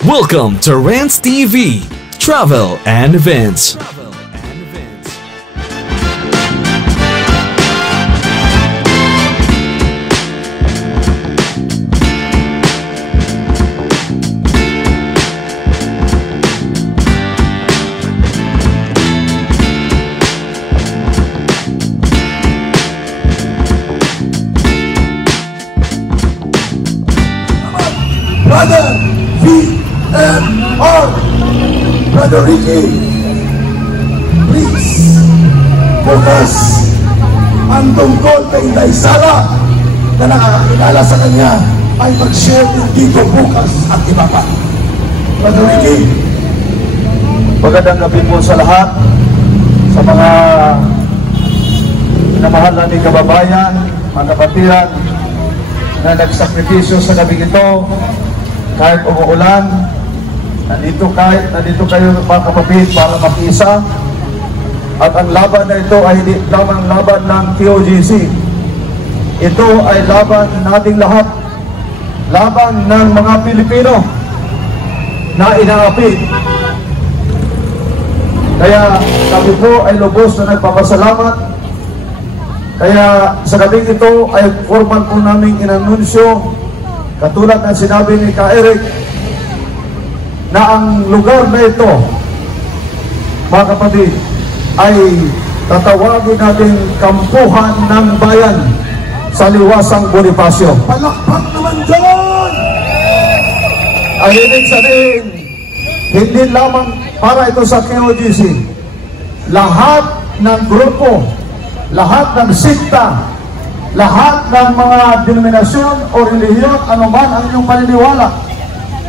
Welcome to Rants TV, Travel and Events. Brother VMR, Brother Ricky, please, bukas ang tungkol kay Inday Sara na nakakakilala sa kanya ay mag-share din dito bukas at iba pa. Brother Ricky. Magandang gabi po sa lahat, sa mga minamahal nating kababayan, mga kapatiran na nagsakripisyo sa gabi ito. Kahit umuulan, nandito kayo mga kapatid para makiisa. At ang laban na ito ay hindi lamang laban ng TOGC. Ito ay laban nating lahat. Laban ng mga Pilipino na inaapi. Kaya kami po ay lubos na nagpapasalamat. Kaya sa gabing ito ay formal po naming inanunsyo, katulad ng sinabi ni Ka Eric, na ang lugar na ito, mga kapatid, ay tatawagin natin Kampuhan ng Bayan sa Liwasang Bonifacio. Palakpak naman dyan! Ang ibig sabihin, hindi lamang para ito sa KOGC. Lahat ng grupo, lahat ng sikta, lahat ng mga denominasyon o relihiyon, anuman ang inyong paniniwala,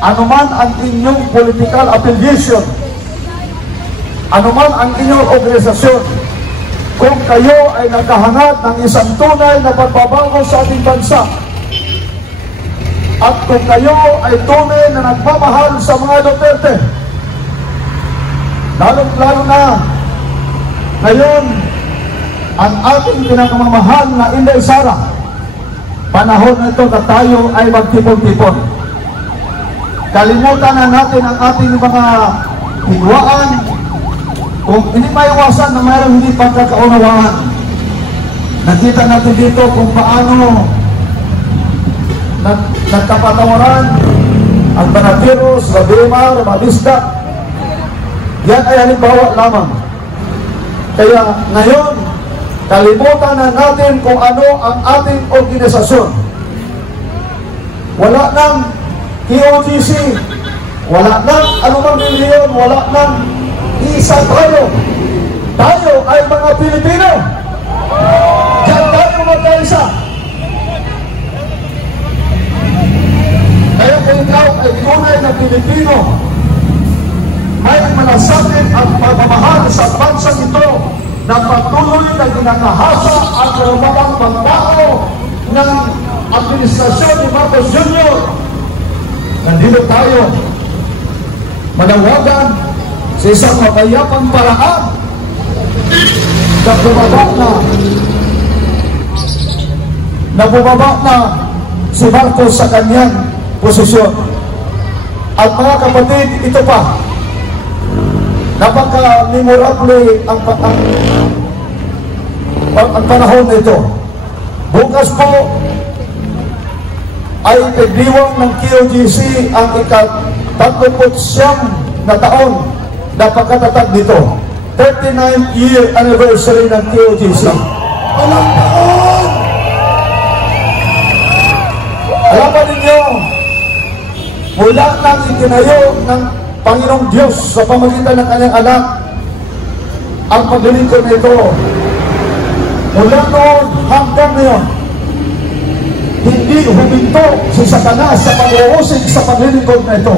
anuman ang inyong political affiliation, anuman ang inyong organisasyon, kung kayo ay naghahanap ng isang tunay na pagbabago sa ating bansa, at kung kayo ay tunay na nagmamahal sa mga Duterte, lalong-lalo na ngayon, ang ating pinakamamahal na Inday Sara, panahon na ito na tayo ay magtipon-tipon. Kalimutan na natin ang ating mga higwaan. Kung hindi maiwasan na mayroong hindi pagkakaunawaan, nakita natin dito kung paano nagkapatawaran ang Banateros, Rabimar, Malisdak. Yan ay halimbawa lamang. Kaya ngayon, kalimutan na natin kung ano ang ating organisasyon. Wala nang TOGC, wala nang anumang reliyon, wala nang isa tayo. Tayo ay mga Pilipino. Diyan tayo magkaisa. Kaya kung ikaw ay tunay na Pilipino, may malasakit at pagmamahal sa bansang ito na patuloy na ginagahasa at lumabang pagtao ng administrasyon ni Marcos Jr. Nandito tayo manawagan sa isang mapayapang paraan na bumaba na si Marcos sa kanyang posisyon. At mga kapatid, ito pa, napaka-memorable ang panahon na ito. Bukas po ay pagdiwang ng KOGC ang ika-39 na taon na pagkatatag nito. 39th year anniversary ng KOGC. Walang taon! Alam ba ninyo, mula nang itinayo ng Panginoong Diyos sa pamagitan ng kanyang anak ang paglilingkod na ito, mula noon hanggang ngayon, hindi huminto si Satanas sa pag-uusig sa paglilingkod na ito.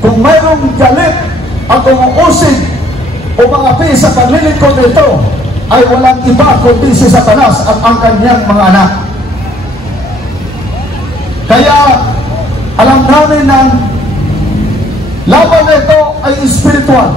Kung mayroong galit ang umuusig o mga api sa paglilingkod na ito, ay walang iba kundi si Satanas at ang kanyang mga anak. Kaya alam namin na laban na ito ay spiritual,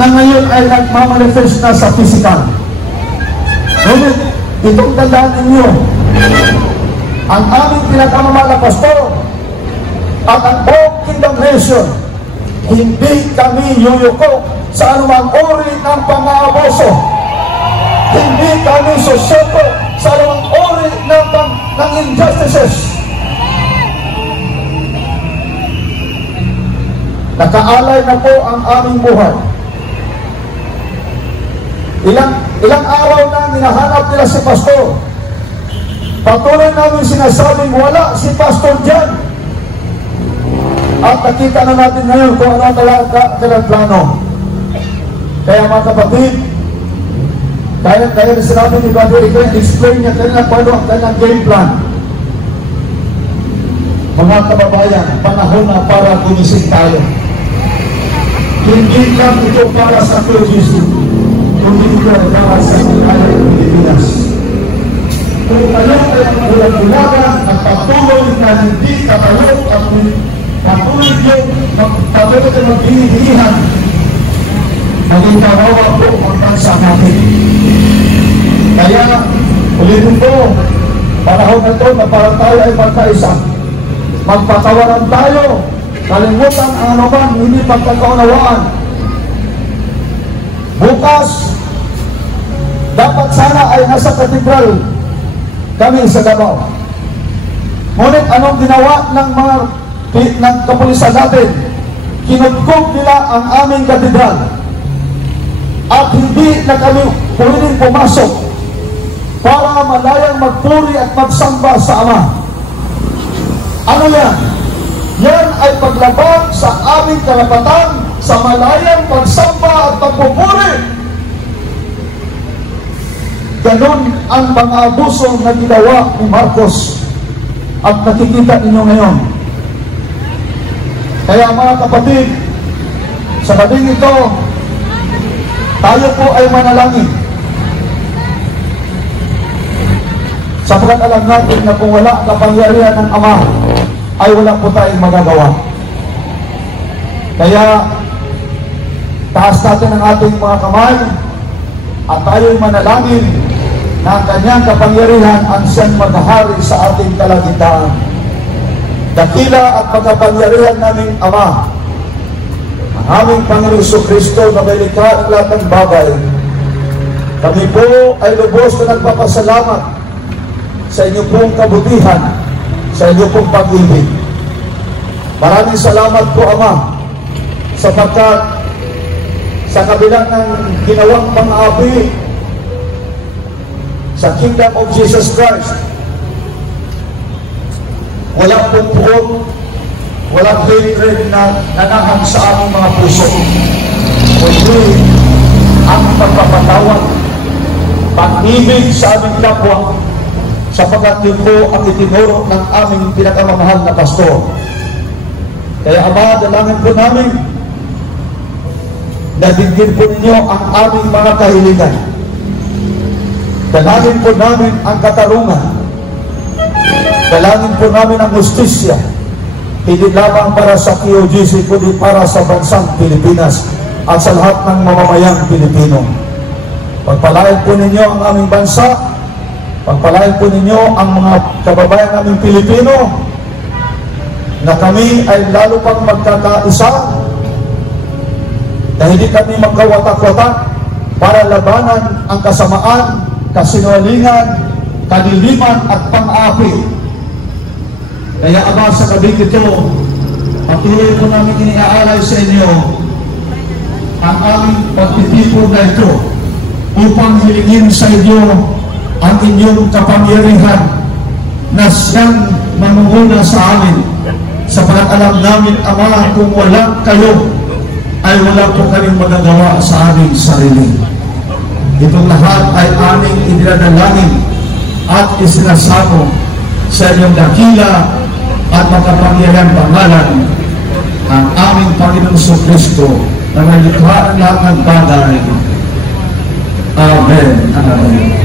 na ngayon ay nagmamanifest na sa physical. Ngunit itong tandaan ninyo, ang aming pinakamamahal na pastor at ang buong Kingdom Nation, hindi kami yuyuko sa anumang uri ng pang-aabuso. Hindi kami susuko sa anumang uri ng injustices. Nakaalay na po ang aming buhay. Ilang araw na hinahanap nila si Pastor. Patuloy namin sinasabing wala si Pastor dyan. At nakita na natin ngayon kung ano talaga ang plano. Kaya mga kapatid, kaya sinabi ni Brother Rick, explain niya kanina paano ang kanilang game plan. Mga kababayan, panahon na para gumising tayo. Hindi lang ito para sa POGC, kundi ito para sa Pilipinas. Pilipinas. Kung tayo ay bulag-bulagan at patuloy na hindi katayo at patuloy na maghihilihan, maging kawawa po ang bansa natin. Kaya, ulitin po, panahon na ito na para tayo ay magkaisa. Magpatawaran tayo, kalimutan ang anuman, hindi pagkakaunawaan. Bukas, dapat sana ay nasa katedral kami sa Davao. Ngunit anong ginawa ng kapulisan natin? Kinugkog nila ang aming katedral at hindi na kami pwedeng pumasok para malayang magpuri at magsamba sa Ama. Ano yan? Yan ay paglabag sa aming karapatan sa malayang pagsamba at pagpupuri. Ganon ang mga abuso na ginawa ni Marcos at nakikita ninyo ngayon. Kaya mga kapatid, sa gabing ito, tayo po ay manalangin. Sapagkat alam natin na kung wala ang kapangyarihan ng Ama, ay wala po tayong magagawa. Kaya, taas natin ang ating mga kamay at tayo'y manalangin na ang kanyang kapangyarihan ang siyang maghahari sa ating kalagitnaan. Dakila at pagkapangyarihan naming Ama, ang aming Panginoong Jesucristo na may likha ng lahat ng bagay, kami po ay lubos na nagpapasalamat sa inyo pong kabutihan, sa inyo pong pag-ibig. Maraming salamat po, Ama, sapagkat sa kabilang ng ginawang pang-aapi sa Kingdom of Jesus Christ, walang pumpuon, walang hatred na nanahang sa aming mga puso, kundi ang pagpapatawad, pag-ibig sa aming kapwa, sapagkat yun po ang itinuro ng aming pinakamamahal na pastor. Kaya Ama, dalangin po namin na dinggin po ninyo ang aming mga kahilingan. Dalangin po namin ang katarungan. Dalangin po namin ang justisya, hindi lamang para sa POGC, kundi para sa bansang Pilipinas at sa lahat ng mamamayang Pilipino. Pagpalain po ninyo ang aming bansa, pagpalain po ninyo ang mga kababayan naming Pilipino, na kami ay lalo pang magkakaisa, na hindi kami magkawatak-watak para labanan ang kasamaan, kasinungalingan, kadiliman at pang-api. Kaya Ama, sa gabing ito, patuloy po namin iniaalay sa inyo ang aming pagtitipon na ito upang hilingin sa inyo ang inyong kapangyarihan na siyang mamunguna sa amin, sapagkat alam namin, Ama, kung walang kayo ay wala po kaming magagawa sa aming sarili. Itong lahat ay aming idinadalangin at isinasamo sa inyong dakila at makapangyarihan pangalan, ang aming Panginoong Jesucristo na may likha ng lahat ng bagay. Amen. Amen.